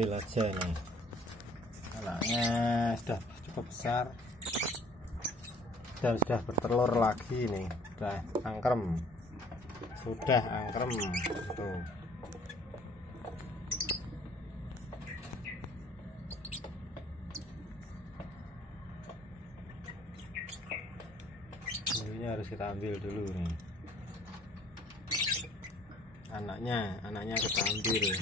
ambil aja nih. Anaknya sudah cukup besar dan sudah bertelur lagi nih, sudah angkrem tuh. Ini harus kita ambil dulu nih. Anaknya kita ambil.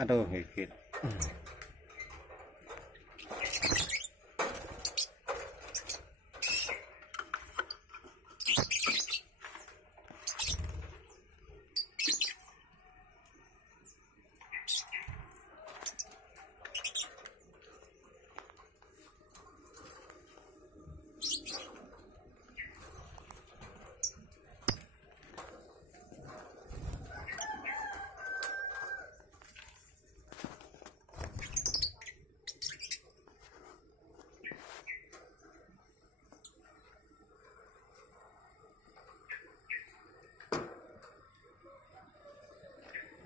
Aduh, gigit.